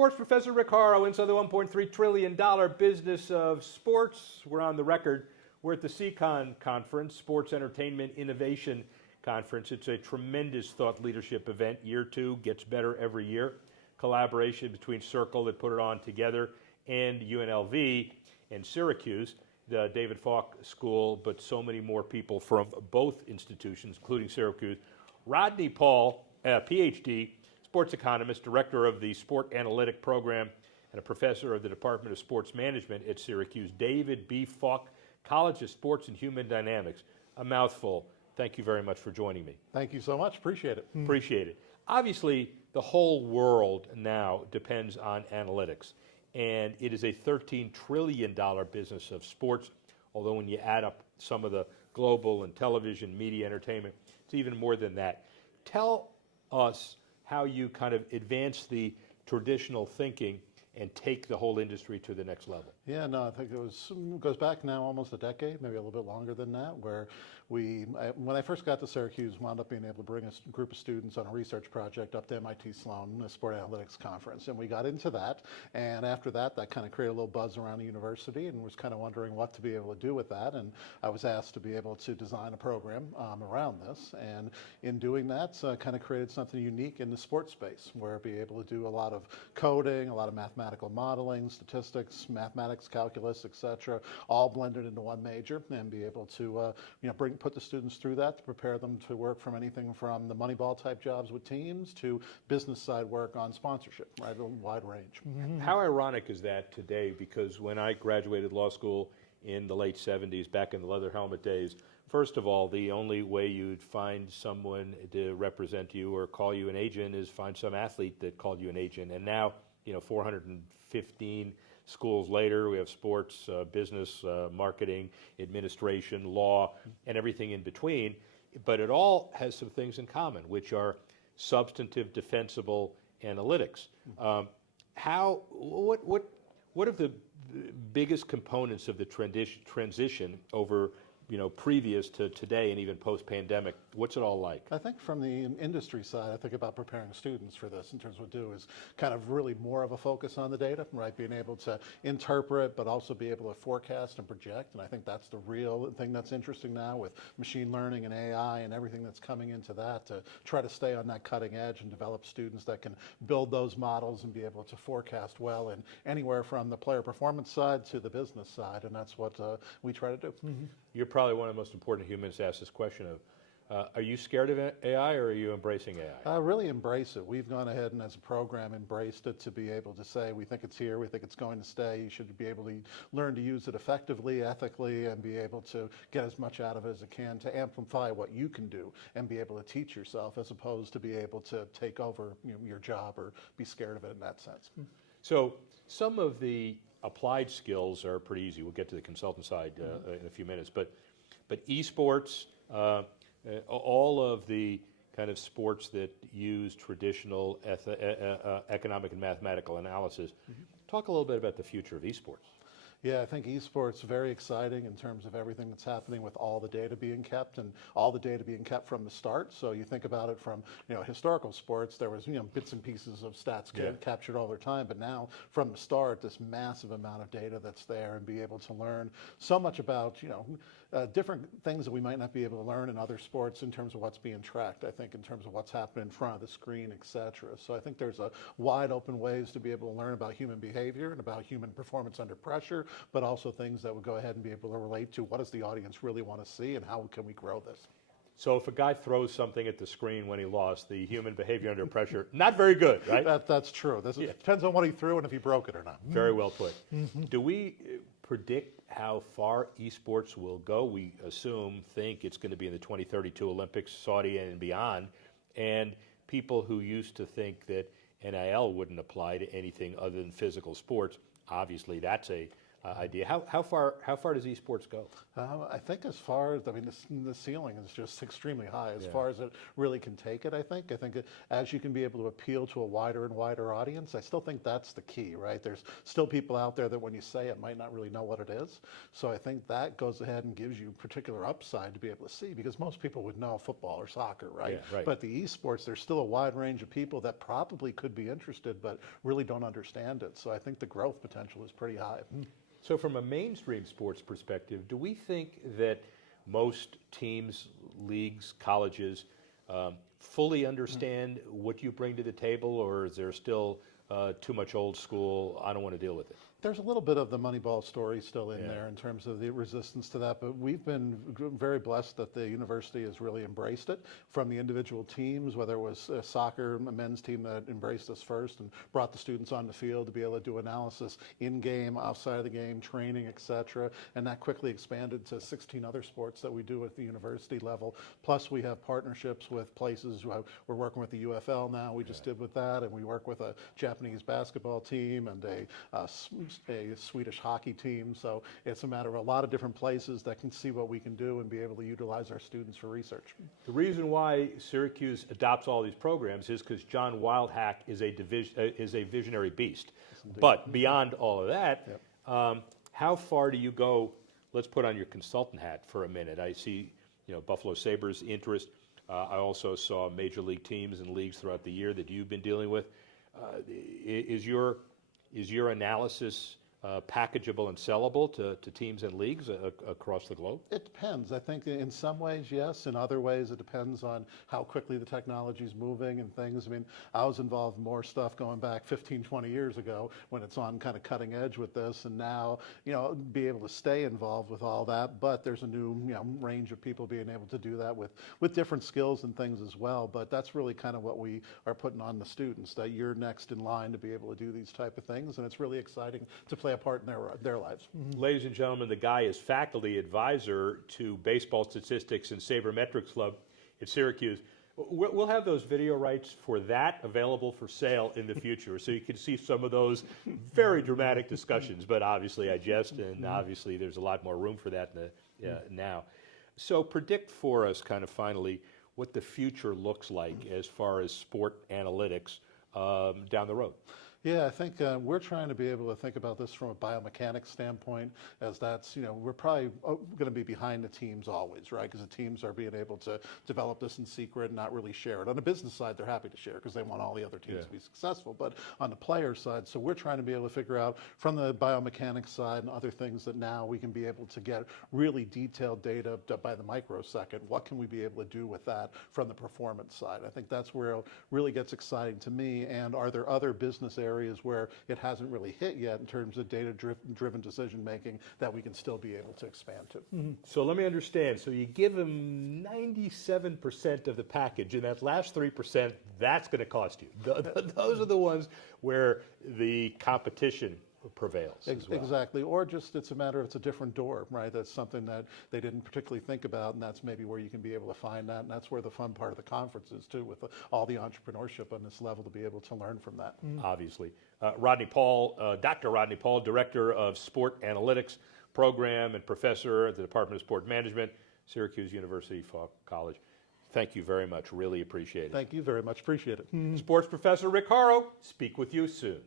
Sports professor Rick Horrow inside the $1.3 trillion business of sports. We're on the record. We're at the SEICon conference, Sports Entertainment Innovation Conference. It's a tremendous thought leadership event. Year two gets better every year. Collaboration between Circle that put it on together and UNLV and Syracuse, the David Falk School, but so many more people from both institutions, including Syracuse. Rodney Paul, PhD, sports economist, director of the Sport Analytic Program, and a professor of the Department of Sports Management at Syracuse. David B. Falk, College of Sports and Human Dynamics. A mouthful. Thank you very much for joining me. Thank you so much. Appreciate it. Appreciate it. Obviously, the whole world now depends on analytics, and it is a $13 trillion business of sports, although when you add up some of the global and television, media, entertainment, it's even more than that. Tell us how you kind of advance the traditional thinking and take the whole industry to the next level. Yeah, no, I think it goes back now almost a decade, maybe a little bit longer than that, where when I first got to Syracuse, wound up being able to bring a group of students on a research project up to MIT Sloan, a sport analytics conference, and we got into that, and after that kind of created a little buzz around the university, and was kind of wondering what to be able to do with that, and I was asked to be able to design a program around this, and in doing that, kind of created something unique in the sports space, where be able to do a lot of coding, a lot of mathematical modeling, statistics, mathematics, calculus, etc., all blended into one major, and be able to put the students through that to prepare them to work from anything from the Moneyball type jobs with teams to business side work on sponsorship, right? A wide range. How ironic is that today? Because when I graduated law school in the late 70s, back in the leather helmet days, first of all, the only way you'd find someone to represent you or call you an agent is find some athlete that called you an agent. And now, 415 schools later, we have sports, business, marketing, administration, law, and everything in between. But it all has some things in common, which are substantive, defensible analytics. What are the biggest components of the transition over previous to today and even post-pandemic? What's it all like? I think from the industry side, I think about preparing students for this in terms of what we do is kind of really more of a focus on the data, right? Being able to interpret, but also be able to forecast and project. And I think that's the real thing that's interesting now with machine learning and AI and everything that's coming into that, to try to stay on that cutting edge and develop students that can build those models and be able to forecast well in anywhere from the player performance side to the business side. And that's what we try to do. You're probably one of the most important humans to ask this question of. Are you scared of AI, or are you embracing AI? Really embrace it. We've gone ahead and as a program embraced it to be able to say, we think it's here, we think it's going to stay. You should be able to learn to use it effectively, ethically, and be able to get as much out of it as it can to amplify what you can do and be able to teach yourself, as opposed to be able to take over your job or be scared of it in that sense. So some of the applied skills are pretty easy. We'll get to the consultant side in a few minutes. But esports, all of the kind of sports that use traditional economic and mathematical analysis. Talk a little bit about the future of esports. Yeah, I think esports is very exciting in terms of everything that's happening with all the data being kept and all the data being kept from the start. So you think about it from historical sports, there was bits and pieces of stats captured all the time, but now from the start, this massive amount of data that's there, and be able to learn so much about different things that we might not be able to learn in other sports in terms of what's being tracked. I think in terms of what's happening in front of the screen, etc. So I think there's a wide open ways to be able to learn about human behavior and about human performance under pressure, but also things that would go ahead and be able to relate to what does the audience really want to see and how can we grow this. So if a guy throws something at the screen when he lost, the human behavior under pressure, not very good, right? That's true. Depends on what he threw and if he broke it or not. Very well put. Do we predict how far esports will go? We think it's going to be in the 2032 Olympics, Saudi and beyond. And people who used to think that NIL wouldn't apply to anything other than physical sports, obviously that's a idea. How far does esports go? I think as far as, I mean, the ceiling is just extremely high as Yeah. far as it really can take it, I think. As you can be able to appeal to a wider and wider audience, I still think that's the key, right? There's still people out there that when you say it might not really know what it is. So I think that goes ahead and gives you particular upside to be able to see, because most people would know football or soccer, right? Yeah, right. But the esports, there's still a wide range of people that probably could be interested but really don't understand it. So I think the growth potential is pretty high. So from a mainstream sports perspective, do we think that most teams, leagues, colleges fully understand what you bring to the table, or is there still too much old school, I don't want to deal with it? There's a little bit of the Moneyball story still in Yeah. there in terms of the resistance to that, but we've been very blessed that the university has really embraced it, from the individual teams, whether it was a soccer, a men's team that embraced us first and brought the students on the field to be able to do analysis in-game, outside of the game, training, etc. And that quickly expanded to 16 other sports that we do at the university level. Plus we have partnerships with places. We're working with the UFL now, we just did with that, and we work with a Japanese basketball team and a Swedish hockey team. So it's a matter of a lot of different places that can see what we can do and be able to utilize our students for research. The reason why Syracuse adopts all these programs is because John Wildhack is a visionary beast. But beyond all of that, how far do you go? Let's put on your consultant hat for a minute. I see, Buffalo Sabres interest. I also saw major league teams and leagues throughout the year that you've been dealing with. Is your analysis packageable and sellable to teams and leagues across the globe? It depends. I think in some ways, yes. In other ways, it depends on how quickly the technology is moving and things. I mean, I was involved in more stuff going back 15, 20 years ago when it's on kind of cutting edge with this, and now, be able to stay involved with all that. But there's a new, range of people being able to do that with different skills and things as well. But that's really kind of what we are putting on the students, that you're next in line to be able to do these type of things, and it's really exciting to play a part in their lives. Ladies and gentlemen, the guy is faculty advisor to baseball statistics and sabermetrics club at Syracuse. We'll have those video rights for that available for sale in the future, so you can see some of those very dramatic discussions. But obviously I jest, and obviously there's a lot more room for that now. So predict for us, kind of finally, what the future looks like as far as sport analytics down the road. Yeah, I think we're trying to be able to think about this from a biomechanics standpoint, as that's, we're probably going to be behind the teams always, right? Because the teams are being able to develop this in secret and not really share it. On the business side, they're happy to share because they want all the other teams to be successful. But on the player side, so we're trying to be able to figure out from the biomechanics side and other things that now we can be able to get really detailed data by the microsecond. What can we be able to do with that from the performance side? I think that's where it really gets exciting to me. And are there other business areas where it hasn't really hit yet in terms of data-driven decision-making that we can still be able to expand to? So let me understand. So you give them 97% of the package, and that last 3%, that's going to cost you. Those are the ones where the competition prevails. Exactly, or just it's a matter of it's a different door, right? That's something that they didn't particularly think about, and that's maybe where you can be able to find that, and that's where the fun part of the conference is too, with all the entrepreneurship on this level to be able to learn from that. Obviously. Rodney Paul, Dr. Rodney Paul, Director of Sport Analytics Program and Professor at the Department of Sport Management, Syracuse University Falk College. Thank you very much. Really appreciate it. Thank you very much. Appreciate it. Sports Professor Rick Horrow, speak with you soon.